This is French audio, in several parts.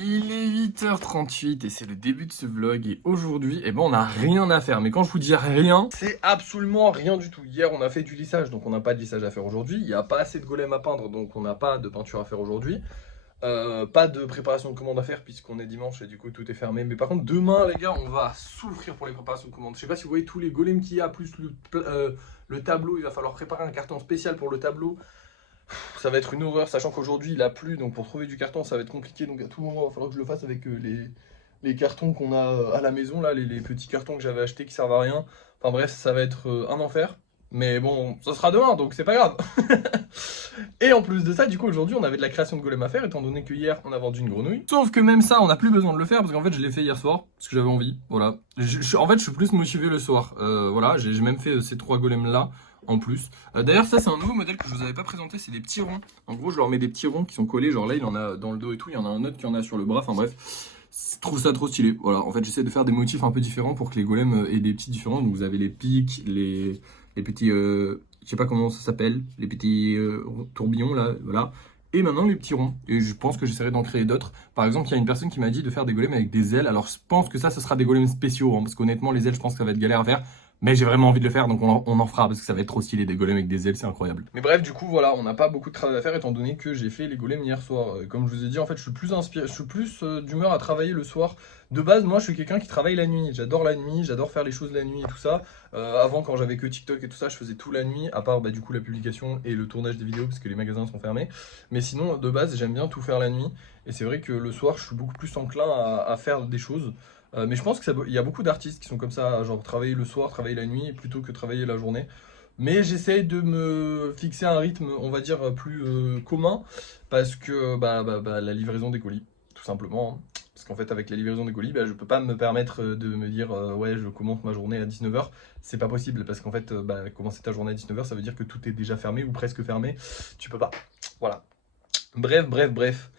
Il est 8h38 et c'est le début de ce vlog et aujourd'hui, on n'a rien à faire. Mais quand je vous dis rien, c'est absolument rien du tout. Hier, on a fait du lissage, donc on n'a pas de lissage à faire aujourd'hui. Il n'y a pas assez de golem à peindre, donc on n'a pas de peinture à faire aujourd'hui. Pas de préparation de commande à faire puisqu'on est dimanche et du coup tout est fermé. Mais par contre, demain, les gars, on va souffrir pour les préparations de commandes. Je sais pas si vous voyez tous les golems qu'il y a, plus le tableau. Il va falloir préparer un carton spécial pour le tableau. Ça va être une horreur, sachant qu'aujourd'hui il a plu, donc pour trouver du carton ça va être compliqué, donc à tout moment il va falloir que je le fasse avec les cartons qu'on a à la maison, là, les petits cartons que j'avais achetés qui servent à rien. Enfin bref, ça va être un enfer, mais bon, ça sera demain, donc c'est pas grave. Et en plus de ça, du coup aujourd'hui on avait de la création de golem à faire, étant donné que hier on a vendu une grenouille. Sauf que même ça, on n'a plus besoin de le faire, parce qu'en fait je l'ai fait hier soir, parce que j'avais envie, voilà. En fait je suis plus motivé le soir, voilà, j'ai même fait ces 3 golems là. En plus. D'ailleurs, ça, c'est un nouveau modèle que je vous avais pas présenté, c'est des petits ronds. En gros, je leur mets des petits ronds qui sont collés. Genre là, il en a dans le dos et tout. Il y en a un autre qui en a sur le bras. Enfin bref, je trouve ça trop stylé. Voilà, en fait, j'essaie de faire des motifs un peu différents pour que les golems aient des petits différents. Donc, vous avez les pics, les petits. Je sais pas comment ça s'appelle. Les petits tourbillons là. Voilà. Et maintenant, les petits ronds. Et je pense que j'essaierai d'en créer d'autres. Par exemple, il y a une personne qui m'a dit de faire des golems avec des ailes. Alors, je pense que ça sera des golems spéciaux. Hein, parce qu'honnêtement, les ailes, je pense que ça va être galère à faire. Mais j'ai vraiment envie de le faire, donc on en fera, parce que ça va être trop stylé, des golems avec des ailes, c'est incroyable. Mais bref, du coup, voilà, on n'a pas beaucoup de travail à faire, étant donné que j'ai fait les golems hier soir. Comme je vous ai dit, en fait, je suis plus inspiré, je suis plus d'humeur à travailler le soir. De base, moi, je suis quelqu'un qui travaille la nuit. J'adore la nuit, j'adore faire les choses la nuit et tout ça. Avant, quand j'avais que TikTok et tout ça, je faisais tout la nuit, à part, du coup, la publication et le tournage des vidéos, parce que les magasins sont fermés. Mais sinon, de base, j'aime bien tout faire la nuit. Et c'est vrai que le soir, je suis beaucoup plus enclin à faire des choses. Mais je pense qu'il y a beaucoup d'artistes qui sont comme ça, genre travailler le soir, travailler la nuit, plutôt que travailler la journée. Mais j'essaye de me fixer un rythme, on va dire, plus commun, parce que la livraison des colis, tout simplement. Hein. Parce qu'en fait, avec la livraison des colis, je peux pas me permettre de me dire ouais, je commence ma journée à 19h. C'est pas possible, parce qu'en fait, commencer ta journée à 19h, ça veut dire que tout est déjà fermé ou presque fermé. Tu peux pas. Voilà. Bref.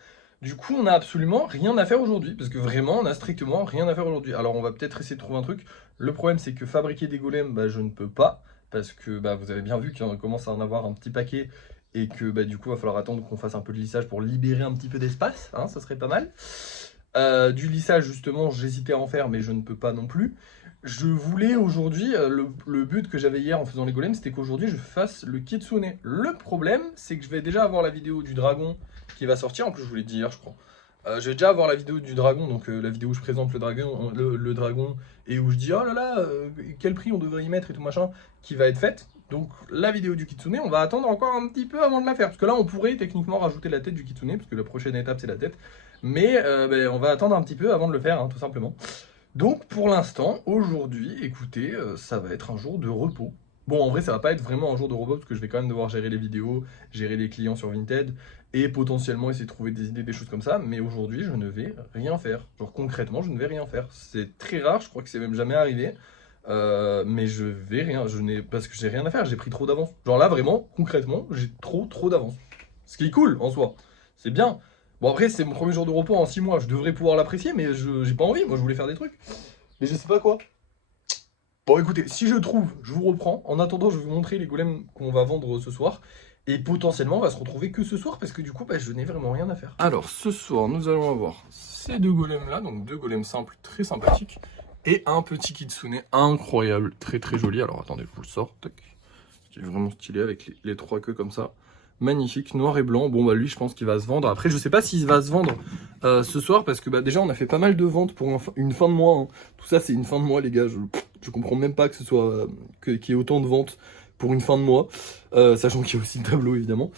Du coup, on n'a absolument rien à faire aujourd'hui, parce que vraiment, on a strictement rien à faire aujourd'hui. Alors, on va peut-être essayer de trouver un truc. Le problème, c'est que fabriquer des golems, je ne peux pas, parce que vous avez bien vu qu'il commence à en avoir un petit paquet, et que du coup, il va falloir attendre qu'on fasse un peu de lissage pour libérer un petit peu d'espace, hein, ça serait pas mal. Du lissage, justement, j'hésitais à en faire, mais je ne peux pas non plus. Je voulais aujourd'hui, le but que j'avais hier en faisant les golems, c'était qu'aujourd'hui je fasse le kitsune. Le problème, c'est que je vais déjà avoir la vidéo du dragon qui va sortir. En plus, je vous l'ai dit hier, je crois. Je vais déjà avoir la vidéo du dragon, donc la vidéo où je présente le dragon et où je dis oh là là, quel prix on devrait y mettre et tout machin, qui va être faite. Donc la vidéo du kitsune, on va attendre encore un petit peu avant de la faire. Parce que là, on pourrait techniquement rajouter la tête du kitsune, parce que la prochaine étape, c'est la tête. Mais on va attendre un petit peu avant de le faire, hein, tout simplement. Donc pour l'instant, aujourd'hui, écoutez, ça va être un jour de repos. Bon, en vrai, ça va pas être vraiment un jour de repos parce que je vais quand même devoir gérer les vidéos, gérer les clients sur Vinted et potentiellement essayer de trouver des idées, des choses comme ça. Mais aujourd'hui, je ne vais rien faire. Genre concrètement, je ne vais rien faire. C'est très rare, je crois que c'est même jamais arrivé. Mais je vais rien, parce que j'ai rien à faire, j'ai pris trop d'avance. Genre là, vraiment, concrètement, j'ai trop d'avance. Ce qui est cool en soi, c'est bien. Bon après c'est mon premier jour de repos en 6 mois, je devrais pouvoir l'apprécier mais j'ai pas envie, moi je voulais faire des trucs. Mais je sais pas quoi. Bon écoutez, si je trouve, je vous reprends. En attendant, je vais vous montrer les golems qu'on va vendre ce soir. Et potentiellement on va se retrouver que ce soir parce que du coup je n'ai vraiment rien à faire. Alors ce soir nous allons avoir ces 2 golems là, donc 2 golems simples, très sympathiques. Et un petit kitsune incroyable, très joli. Alors attendez, je vous le sors, tac. C'est vraiment stylé avec les 3 queues comme ça. Magnifique, noir et blanc. Bon lui je pense qu'il va se vendre. Après je sais pas s'il va se vendre ce soir parce que déjà on a fait pas mal de ventes pour une fin de mois. Hein. Tout ça c'est une fin de mois les gars. Je comprends même pas que ce soit qu'il y ait autant de ventes pour une fin de mois. Sachant qu'il y a aussi le tableau évidemment.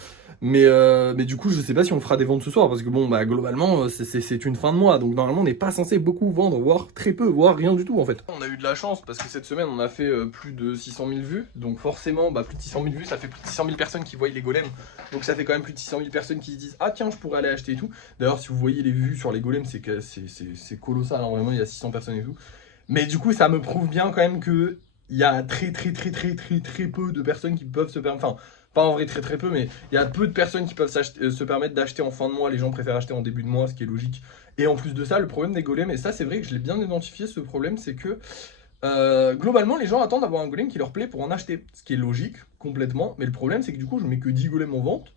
Mais du coup je sais pas si on fera des ventes ce soir parce que bon globalement c'est une fin de mois. Donc normalement on n'est pas censé beaucoup vendre, voire très peu, voire rien du tout en fait. On a eu de la chance parce que cette semaine on a fait plus de 600 000 vues. Donc forcément plus de 600 000 vues ça fait plus de 600 000 personnes qui voient les golems. Donc ça fait quand même plus de 600 000 personnes qui se disent ah tiens je pourrais aller acheter et tout. D'ailleurs si vous voyez les vues sur les golems c'est colossal hein, vraiment il y a 600 personnes et tout. Mais du coup ça me prouve bien quand même que il y a très peu de personnes qui peuvent se permettre, enfin pas en vrai très peu, mais il y a peu de personnes qui peuvent se permettre d'acheter en fin de mois. Les gens préfèrent acheter en début de mois, ce qui est logique. Et en plus de ça, le problème des golems, et ça c'est vrai que je l'ai bien identifié ce problème, c'est que globalement les gens attendent d'avoir un golem qui leur plaît pour en acheter. Ce qui est logique, complètement. Mais le problème c'est que du coup je mets que 10 golems en vente.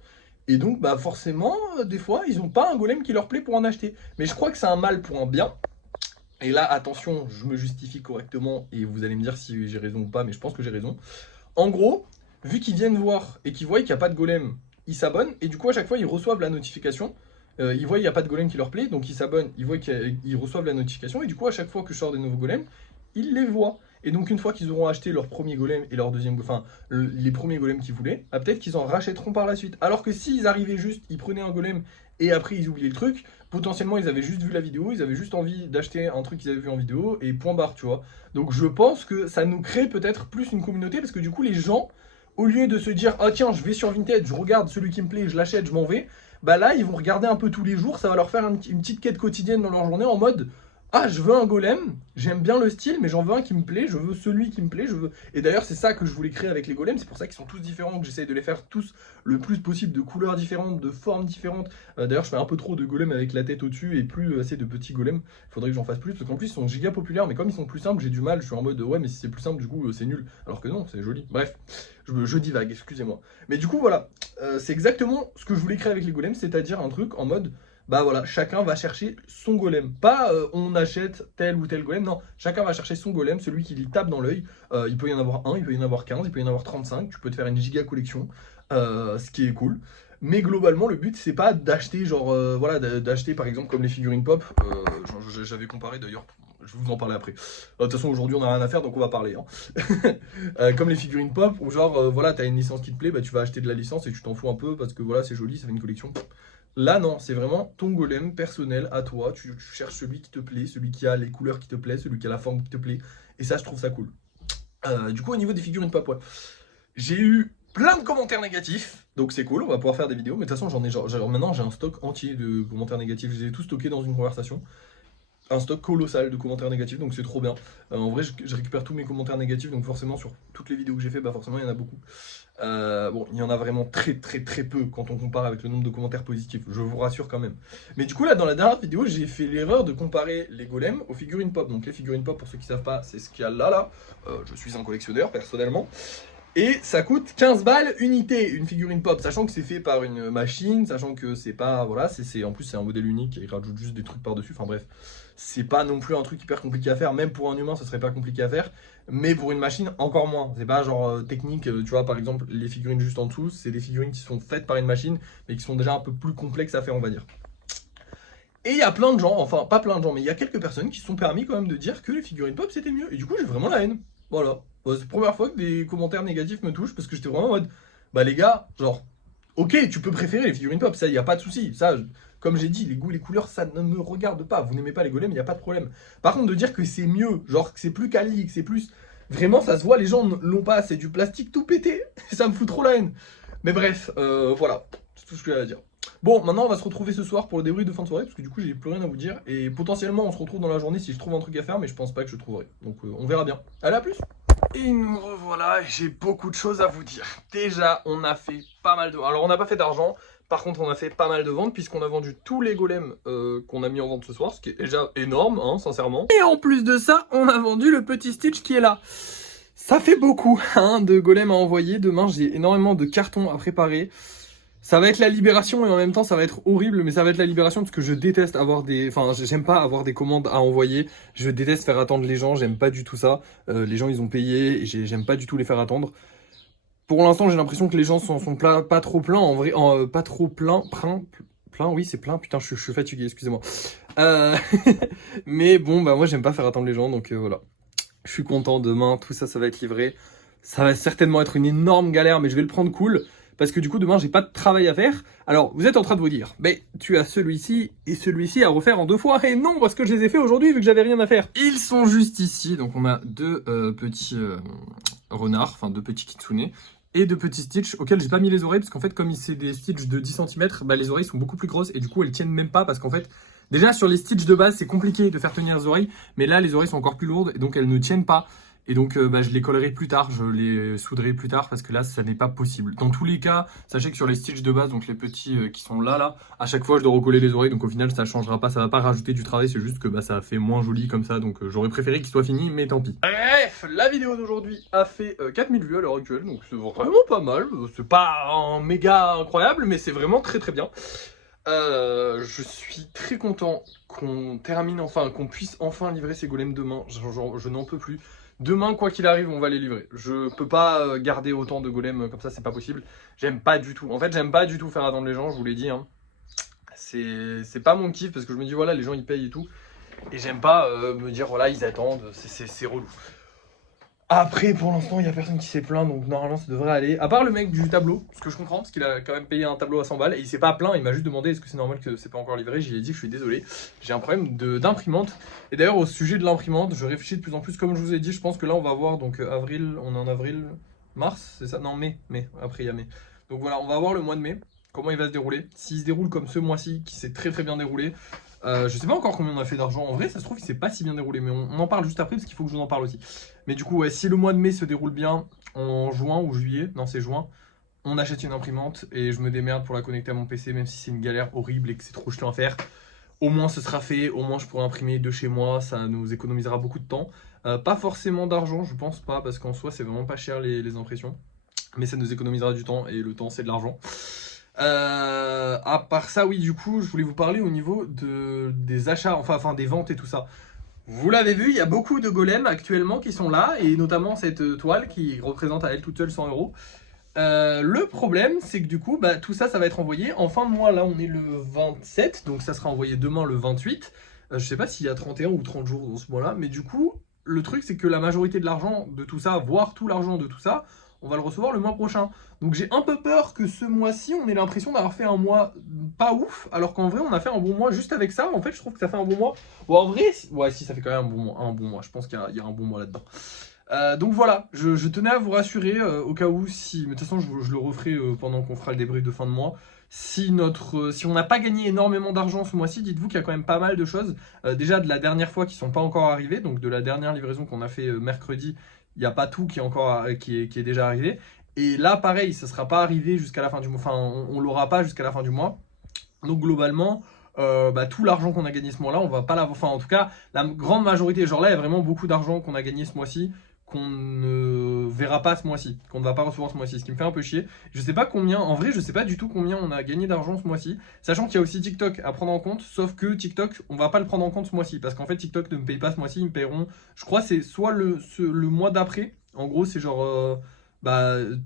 Et donc, bah forcément, des fois, ils n'ont pas un golem qui leur plaît pour en acheter. Mais je crois que c'est un mal pour un bien. Et là, attention, je me justifie correctement et vous allez me dire si j'ai raison ou pas, mais je pense que j'ai raison. En gros, vu qu'ils viennent voir et qu'ils voient qu'il n'y a pas de golem, ils s'abonnent et du coup, à chaque fois, ils reçoivent la notification. Ils voient qu'il n'y a pas de golem qui leur plaît, donc ils s'abonnent, ils voient qu'ils reçoivent la notification et du coup, à chaque fois que je sors des nouveaux golems, ils les voient. Et donc, une fois qu'ils auront acheté leur premier golem et leur deuxième, enfin, les premiers golems qu'ils voulaient, bah, peut-être qu'ils en rachèteront par la suite. Alors que s'ils arrivaient juste, ils prenaient un golem et après ils oubliaient le truc, potentiellement ils avaient juste vu la vidéo, ils avaient juste envie d'acheter un truc qu'ils avaient vu en vidéo et point barre, tu vois. Donc je pense que ça nous crée peut-être plus une communauté parce que du coup les gens, au lieu de se dire ah tiens je vais sur Vinted, je regarde celui qui me plaît, je l'achète, je m'en vais, bah là ils vont regarder un peu tous les jours, ça va leur faire une petite quête quotidienne dans leur journée en mode ah je veux un golem, j'aime bien le style mais j'en veux un qui me plaît, je veux celui qui me plaît, je veux... Et d'ailleurs c'est ça que je voulais créer avec les golems, c'est pour ça qu'ils sont tous différents, que j'essaye de les faire tous le plus possible de couleurs différentes, de formes différentes. D'ailleurs je fais un peu trop de golems avec la tête au-dessus et plus assez de petits golems, faudrait que j'en fasse plus parce qu'en plus ils sont giga populaires mais comme ils sont plus simples j'ai du mal, je suis en mode ouais mais si c'est plus simple du coup c'est nul, alors que non c'est joli. Bref, je divague, excusez-moi. Mais du coup voilà, c'est exactement ce que je voulais créer avec les golems, c'est-à-dire un truc en mode bah voilà, chacun va chercher son golem. Pas on achète tel ou tel golem, non. Chacun va chercher son golem, celui qui lui tape dans l'œil. Il peut y en avoir un, il peut y en avoir 15, il peut y en avoir 35. Tu peux te faire une giga collection, ce qui est cool. Mais globalement, le but, c'est pas d'acheter, genre, voilà, d'acheter par exemple comme les figurines pop. J'avais comparé d'ailleurs, je vais vous en parler après. De toute façon, aujourd'hui, on n'a rien à faire, donc on va parler. Hein. Comme les figurines pop, où genre, voilà, t'as une licence qui te plaît, bah tu vas acheter de la licence et tu t'en fous un peu parce que voilà, c'est joli, ça fait une collection. Là, non, c'est vraiment ton golem personnel à toi. Tu cherches celui qui te plaît, celui qui a les couleurs qui te plaisent, celui qui a la forme qui te plaît. Et ça, je trouve ça cool. Du coup, au niveau des figurines pop, ouais. J'ai eu plein de commentaires négatifs, donc c'est cool, on va pouvoir faire des vidéos. Mais de toute façon, maintenant, j'ai un stock entier de commentaires négatifs. Je les ai tous stockés dans une conversation. Un stock colossal de commentaires négatifs, donc c'est trop bien. En vrai, je récupère tous mes commentaires négatifs, donc forcément, sur toutes les vidéos que j'ai fait, bah forcément, il y en a beaucoup. Bon, il y en a vraiment très peu quand on compare avec le nombre de commentaires positifs, je vous rassure quand même. Mais du coup, là, dans la dernière vidéo, j'ai fait l'erreur de comparer les golems aux figurines pop. Donc les figurines pop, pour ceux qui savent pas, c'est ce qu'il y a là. Je suis un collectionneur, personnellement. Et ça coûte 15 balles unité, une figurine pop, sachant que c'est fait par une machine, sachant que c'est pas, voilà, en plus c'est un modèle unique, il rajoute juste des trucs par-dessus, enfin bref. C'est pas non plus un truc hyper compliqué à faire, même pour un humain, ça serait pas compliqué à faire, mais pour une machine, encore moins. C'est pas genre technique, tu vois, par exemple, les figurines juste en dessous, c'est des figurines qui sont faites par une machine, mais qui sont déjà un peu plus complexes à faire, on va dire. Et il y a plein de gens, enfin pas plein de gens, mais il y a quelques personnes qui se sont permis quand même de dire que les figurines pop c'était mieux. Et du coup, j'ai vraiment la haine. Voilà. C'est la première fois que des commentaires négatifs me touchent parce que j'étais vraiment en mode, bah les gars, genre, ok, tu peux préférer les figurines pop, ça y a pas de souci. Ça, comme j'ai dit, les goûts, les couleurs, ça ne me regarde pas. Vous n'aimez pas les golems, il y a pas de problème. Par contre, de dire que c'est mieux, genre que c'est plus quali, que c'est plus, vraiment, ça se voit, les gens l'ont pas, c'est du plastique tout pété. Ça me fout trop la haine. Mais bref, voilà, c'est tout ce que j'ai à dire. Bon, maintenant on va se retrouver ce soir pour le débrief de fin de soirée, parce que du coup j'ai plus rien à vous dire. Et potentiellement on se retrouve dans la journée si je trouve un truc à faire, mais je pense pas que je trouverai. Donc on verra bien. Allez, à plus. Et nous revoilà, et j'ai beaucoup de choses à vous dire. Déjà, on a fait pas mal de... Alors on n'a pas fait d'argent, par contre on a fait pas mal de ventes, puisqu'on a vendu tous les golems qu'on a mis en vente ce soir, ce qui est déjà énorme, hein, sincèrement. Et en plus de ça, on a vendu le petit Stitch qui est là. Ça fait beaucoup hein, de golems à envoyer. Demain j'ai énormément de cartons à préparer. Ça va être la libération et en même temps ça va être horrible, mais ça va être la libération parce que je déteste avoir des... Enfin, j'aime pas avoir des commandes à envoyer, je déteste faire attendre les gens, j'aime pas du tout ça. Les gens ils ont payé et j'aime pas du tout les faire attendre. Pour l'instant j'ai l'impression que les gens sont pas trop pleins, en vrai, pas trop plein, oui c'est plein, putain je suis fatigué, excusez-moi. Mais bon, bah moi j'aime pas faire attendre les gens, donc voilà. Je suis content, demain tout ça va être livré. Ça va certainement être une énorme galère, mais je vais le prendre cool. Parce que du coup, demain, j'ai pas de travail à faire. Alors, vous êtes en train de vous dire, mais tu as celui-ci et celui-ci à refaire en 2 fois. Et non, parce que je les ai fait aujourd'hui vu que j'avais rien à faire. Ils sont juste ici. Donc, on a 2 petits renards, enfin 2 petits kitsune. Et 2 petits Stitch auxquels j'ai pas mis les oreilles. Parce qu'en fait, comme c'est des Stitch de 10 cm, bah, les oreilles sont beaucoup plus grosses. Et du coup, elles tiennent même pas. Parce qu'en fait, déjà sur les Stitch de base, c'est compliqué de faire tenir les oreilles. Mais là, les oreilles sont encore plus lourdes. Et donc, elles ne tiennent pas. Et donc, je les collerai plus tard, je les soudrerai plus tard parce que là, ça n'est pas possible. Dans tous les cas, sachez que sur les stitches de base, donc les petits qui sont là, à chaque fois, je dois recoller les oreilles. Donc au final, ça changera pas, ça va pas rajouter du travail, c'est juste que ça fait moins joli comme ça. Donc j'aurais préféré qu'il soit fini, mais tant pis. Bref, la vidéo d'aujourd'hui a fait 4000 vues à l'heure actuelle, donc c'est vraiment pas mal. C'est pas un méga incroyable, mais c'est vraiment très très bien. Je suis très content qu'on termine enfin, qu'on puisse enfin livrer ces golems demain. Je n'en peux plus. Demain, quoi qu'il arrive, on va les livrer. Je peux pas garder autant de golems comme ça, c'est pas possible. J'aime pas du tout. En fait, j'aime pas du tout faire attendre les gens, je vous l'ai dit. Hein. C'est pas mon kiff parce que je me dis, voilà, les gens ils payent et tout. Et j'aime pas me dire, voilà, ils attendent, c'est relou. Après, pour l'instant, il n'y a personne qui s'est plaint, donc normalement ça devrait aller. À part le mec du tableau, ce que je comprends, parce qu'il a quand même payé un tableau à 100 balles, et il s'est pas plaint, il m'a juste demandé est-ce que c'est normal que c'est pas encore livré. J'y ai dit que je suis désolé, j'ai un problème d'imprimante. Et d'ailleurs, au sujet de l'imprimante, je réfléchis de plus en plus, comme je vous ai dit, je pense que là on va voir, donc avril, on est en avril, mars, c'est ça? Non, mai, après il y a mai. Donc voilà, on va voir le mois de mai, comment il va se dérouler. S'il se déroule comme ce mois-ci, qui s'est très très bien déroulé, je sais pas encore combien on a fait d'argent. En vrai, ça se trouve, il s'est pas si bien déroulé. Mais on en parle juste après parce qu'il faut que je vous en parle aussi. Mais du coup, ouais, si le mois de mai se déroule bien en juin ou juillet, non, c'est juin, on achète une imprimante et je me démerde pour la connecter à mon PC, même si c'est une galère horrible et que c'est trop chiant à faire. Au moins, ce sera fait. Au moins, je pourrai imprimer de chez moi. Ça nous économisera beaucoup de temps. Pas forcément d'argent, je pense pas, parce qu'en soi, c'est vraiment pas cher les impressions. Mais ça nous économisera du temps et le temps, c'est de l'argent. À part ça, oui, du coup, je voulais vous parler au niveau des achats, enfin des ventes et tout ça. Vous l'avez vu, il y a beaucoup de golems actuellement qui sont là, et notamment cette toile qui représente à elle toute seule 100 euros. Le problème, c'est que du coup, tout ça, ça va être envoyé en fin de mois. Là, on est le 27, donc ça sera envoyé demain le 28. Je sais pas s'il y a 31 ou 30 jours dans ce mois-là, mais du coup, le truc, c'est que la majorité de l'argent de tout ça, voire tout l'argent de tout ça, on va le recevoir le mois prochain. Donc j'ai un peu peur que ce mois-ci, on ait l'impression d'avoir fait un mois pas ouf, alors qu'en vrai, on a fait un bon mois juste avec ça. En fait, je trouve que ça fait un bon mois. Bon, en vrai, ouais, si, ça fait quand même un bon mois. Je pense qu'il y a un bon mois là-dedans. Donc voilà, je tenais à vous rassurer au cas où, si, mais de toute façon je le referai pendant qu'on fera le débrief de fin de mois. Si on n'a pas gagné énormément d'argent ce mois-ci, dites-vous qu'il y a quand même pas mal de choses. Déjà de la dernière fois qui sont pas encore arrivées, donc de la dernière livraison qu'on a fait mercredi, il n'y a pas tout qui est encore qui est déjà arrivé. Et là pareil, ça ne sera pas arrivé jusqu'à la fin du mois, enfin on l'aura pas jusqu'à la fin du mois. Donc globalement, tout l'argent qu'on a gagné ce mois-là, on va pas l'avoir. Enfin, en tout cas, la grande majorité, genre là, il y a vraiment beaucoup d'argent qu'on a gagné ce mois-ci, qu'on ne verra pas ce mois-ci, qu'on ne va pas recevoir ce mois-ci, ce qui me fait un peu chier. Je sais pas combien, en vrai, je sais pas du tout combien on a gagné d'argent ce mois-ci, sachant qu'il y a aussi TikTok à prendre en compte, sauf que TikTok, on va pas le prendre en compte ce mois-ci, parce qu'en fait, TikTok ne me paye pas ce mois-ci, ils me paieront, je crois, c'est soit le mois d'après, en gros, c'est genre.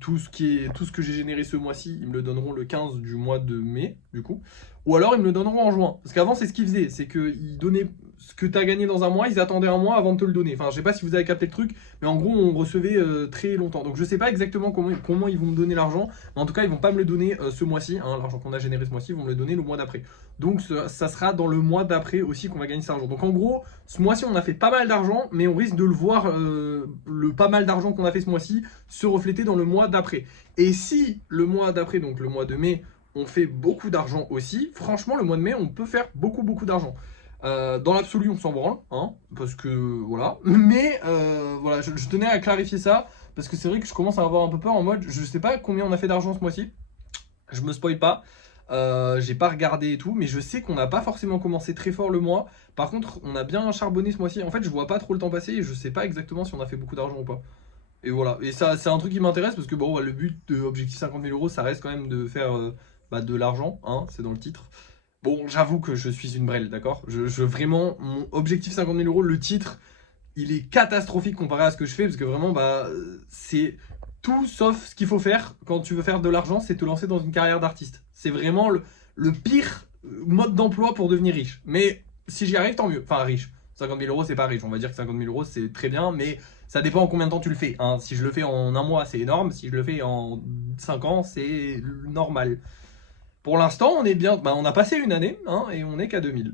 Tout ce que j'ai généré ce mois-ci, ils me le donneront le 15 du mois de mai, du coup. Ou alors ils me le donneront en juin. Parce qu'avant, c'est ce qu'ils faisaient. C'est qu'ils donnaient ce que tu as gagné dans un mois, ils attendaient un mois avant de te le donner. Enfin, je sais pas si vous avez capté le truc, mais en gros, on recevait très longtemps. Donc je sais pas exactement comment ils vont me donner l'argent. Mais en tout cas, ils vont pas me le donner ce mois-ci. Hein, l'argent qu'on a généré ce mois-ci, ils vont me le donner le mois d'après. Donc ça sera dans le mois d'après aussi qu'on va gagner cet argent. Donc en gros, ce mois-ci, on a fait pas mal d'argent, mais on risque de le voir, le pas mal d'argent qu'on a fait ce mois-ci, se refléter dans le mois d'après. Et si le mois d'après, donc le mois de mai, on fait beaucoup d'argent aussi, franchement, le mois de mai, on peut faire beaucoup d'argent. Dans l'absolu, on s'en branle, hein, parce que voilà. Mais voilà, je tenais à clarifier ça, parce que c'est vrai que je commence à avoir un peu peur en mode, je sais pas combien on a fait d'argent ce mois-ci, je me spoil pas. J'ai pas regardé et tout, mais je sais qu'on n'a pas forcément commencé très fort le mois. Par contre, on a bien charbonné ce mois-ci. En fait, je vois pas trop le temps passer et je sais pas exactement si on a fait beaucoup d'argent ou pas. Et voilà, et ça c'est un truc qui m'intéresse parce que bon, le but de Objectif 50 000 euros, ça reste quand même de faire de l'argent, hein, c'est dans le titre. Bon, j'avoue que je suis une brêle, d'accord, vraiment, mon Objectif 50 000 euros, le titre, il est catastrophique comparé à ce que je fais parce que vraiment, c'est tout sauf ce qu'il faut faire quand tu veux faire de l'argent, c'est te lancer dans une carrière d'artiste. C'est vraiment le pire mode d'emploi pour devenir riche. Mais si j'y arrive, tant mieux. Enfin, riche. 50 000 euros, c'est pas riche. On va dire que 50 000 euros, c'est très bien, mais ça dépend en combien de temps tu le fais. Hein. Si je le fais en un mois, c'est énorme. Si je le fais en 5 ans, c'est normal. Pour l'instant, on est bien. On a passé une année, hein, et on est qu'à 2000.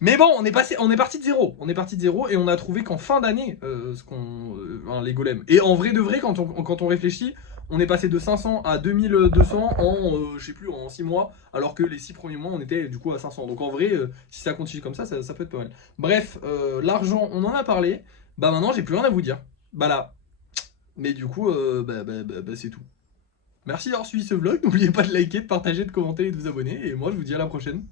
Mais bon, on est parti de zéro. On est parti de zéro et on a trouvé qu'en fin d'année, les golems. Et en vrai de vrai, quand on réfléchit, on est passé de 500 à 2200 en, je sais plus, en 6 mois, alors que les 6 premiers mois, on était du coup à 500. Donc en vrai, si ça continue comme ça peut être pas mal. Bref, l'argent, on en a parlé. Bah maintenant j'ai plus rien à vous dire. Bah là. Mais du coup, c'est tout. Merci d'avoir suivi ce vlog. N'oubliez pas de liker, de partager, de commenter et de vous abonner. Et moi je vous dis à la prochaine.